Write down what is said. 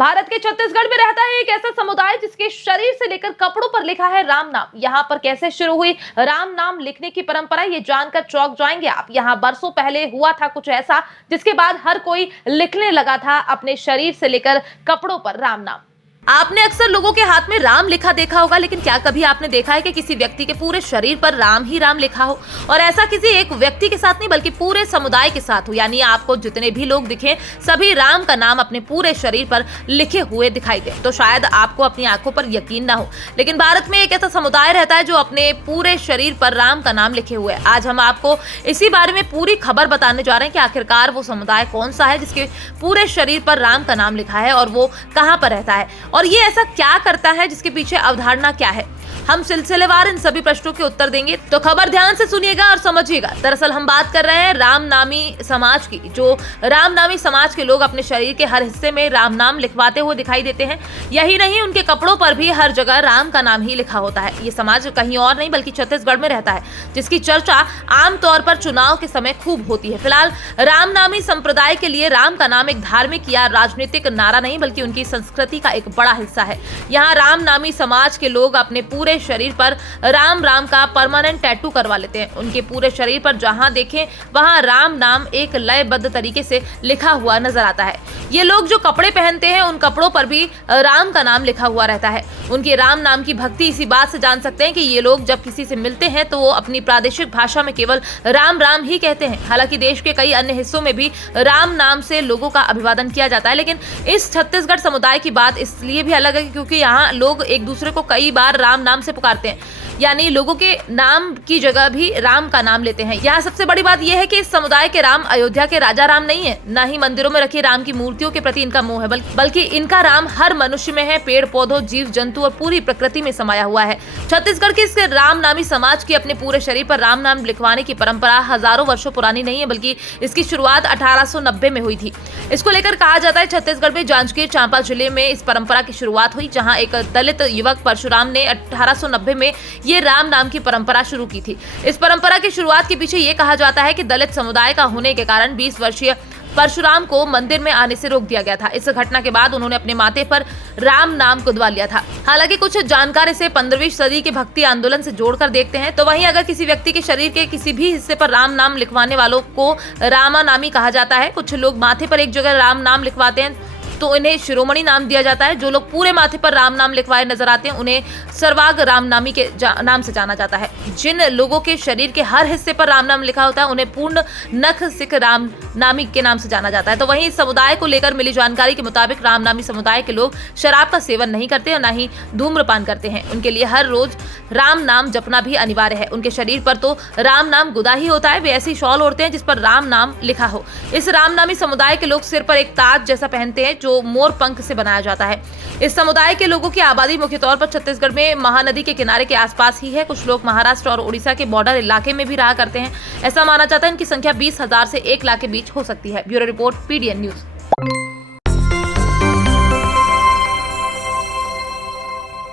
भारत के छत्तीसगढ़ में रहता है एक ऐसा समुदाय जिसके शरीर से लेकर कपड़ों पर लिखा है राम नाम। यहाँ पर कैसे शुरू हुई राम नाम लिखने की परंपरा, ये जानकर चौंक जाएंगे आप। यहाँ बरसों पहले हुआ था कुछ ऐसा जिसके बाद हर कोई लिखने लगा था अपने शरीर से लेकर कपड़ों पर राम नाम। आपने अक्सर लोगों के हाथ में राम लिखा देखा होगा, लेकिन क्या कभी आपने देखा है कि किसी व्यक्ति के पूरे शरीर पर राम ही राम लिखा हो? और ऐसा किसी एक व्यक्ति के साथ नहीं बल्कि पूरे समुदाय के साथ हो, यानी आपको जितने भी लोग दिखें सभी राम का नाम अपने पूरे शरीर पर लिखे हुए दिखाई दे। तो शायद आपको अपनी आंखों पर यकीन ना हो, लेकिन भारत में एक ऐसा समुदाय रहता है जो अपने पूरे शरीर पर राम का नाम लिखे हुए है। आज हम आपको इसी बारे में पूरी खबर बताने जा रहे हैं कि आखिरकार वो समुदाय कौन सा है जिसके पूरे शरीर पर राम का नाम लिखा है और वो कहां पर रहता है और ये ऐसा क्या करता है, जिसके पीछे अवधारणा क्या है। हम सिलसिलेवार इन सभी प्रश्नों के उत्तर देंगे, तो खबर ध्यान से सुनिएगा और समझिएगा। दरअसल हम बात कर रहे हैं रामनामी समाज की। जो रामनामी समाज के लोग अपने शरीर के हर हिस्से में राम नाम लिखवाते हुए दिखाई देते हैं। यही नहीं, उनके कपड़ों पर भी हर जगह राम का नाम ही लिखा होता है। ये समाज कहीं और नहीं बल्कि छत्तीसगढ़ में रहता है, जिसकी चर्चा आमतौर पर चुनाव के समय खूब होती है। फिलहाल रामनामी संप्रदाय के लिए राम का नाम एक धार्मिक या राजनीतिक नारा नहीं बल्कि उनकी संस्कृति का एक बड़ा हिस्सा है। यहाँ रामनामी समाज के लोग अपने पूरे शरीर पर राम राम का परमानेंट टैटू करवा लेते हैं। उनके पूरे शरीर पर जहां देखें वहां राम नाम एक लयबद्ध तरीके से लिखा हुआ नजर आता है। ये लोग जो कपड़े पहनते हैं उन कपड़ों पर भी राम का नाम लिखा हुआ रहता है। उनके राम नाम की भक्ति इसी बात से जान सकते हैं कि ये लोग जब किसी से मिलते हैं तो वो अपनी प्रादेशिक भाषा में केवल राम राम ही कहते हैं। हालांकि देश के कई अन्य हिस्सों में भी राम नाम से लोगों का अभिवादन किया जाता है, लेकिन इस छत्तीसगढ़ समुदाय की बात इसलिए भी अलग है क्योंकि यहाँ लोग एक दूसरे को कई बार राम नाम से पुकारते हैं, यानी लोगों के नाम की जगह भी राम का नाम लेते हैं। यहाँ सबसे बड़ी बात यह है कि इस समुदाय के राम अयोध्या के राजा राम नहीं है, न ही मंदिरों में रखी राम की मूर्तियों के प्रति इनका मोह है, बल्कि इनका राम हर मनुष्य में है, पेड़ पौधों, जीव जंतु और पूरी प्रकृति में समाया हुआ है। छत्तीसगढ़ के इस राम नामी समाज की अपने पूरे शरीर पर राम नाम लिखवाने की परंपरा हजारों वर्षों पुरानी नहीं है, बल्कि इसकी शुरुआत 1890 में हुई थी। इसको लेकर कहा जाता है छत्तीसगढ़ में जांजगीर चांपा जिले में इस परंपरा की शुरुआत हुई, जहाँ एक दलित युवक परशुराम ने 1890 में ये राम नाम की परंपरा शुरू की थी। इस परंपरा की शुरुआत के पीछे ये कहा जाता है कि दलित समुदाय का होने के कारण 20 वर्षीय परशुराम को मंदिर में आने से रोक दिया गया था। इस घटना के बाद उन्होंने अपने माथे पर राम नाम कुदवा लिया था। हालांकि कुछ जानकार इसे 15वीं सदी के भक्ति आंदोलन से जोड़कर देखते हैं। तो वहीं अगर किसी व्यक्ति के शरीर के किसी भी हिस्से पर राम नाम लिखवाने वालों को रामानामी कहा जाता है। कुछ लोग माथे पर एक जगह राम नाम लिखवाते हैं तो इन्हें शिरोमणि नाम दिया जाता है। जो लोग पूरे माथे पर राम नाम लिखवाए नजर आते हैं उन्हें सर्वाग रामनामी के नाम से जाना जाता है। जिन लोगों के शरीर के हर हिस्से पर राम नाम लिखा होता है उन्हें पूर्ण नख सिख रामनामी के नाम से जाना जाता है। तो वहीं इस समुदाय को लेकर मिली जानकारी के मुताबिक रामनामी समुदाय के लोग शराब का सेवन नहीं करते और न ही धूम्रपान करते हैं। उनके लिए हर रोज राम नाम जपना भी अनिवार्य है। उनके शरीर पर तो राम नाम गुदा ही होता है, वे ऐसी शॉल ओढ़ते हैं जिस पर राम नाम लिखा हो। इस रामनामी समुदाय के लोग सिर पर एक ताज जैसा पहनते हैं जो मोर पंख से बनाया जाता है। इस समुदाय के लोगों की आबादी मुख्य तौर पर छत्तीसगढ़ में महानदी के किनारे के आसपास ही है। कुछ लोग महाराष्ट्र और उड़ीसा के बॉर्डर इलाके में भी रहा करते हैं। ऐसा माना जाता है इनकी संख्या 20,000 से 1 लाख के बीच हो सकती है। Bureau report, PDN news.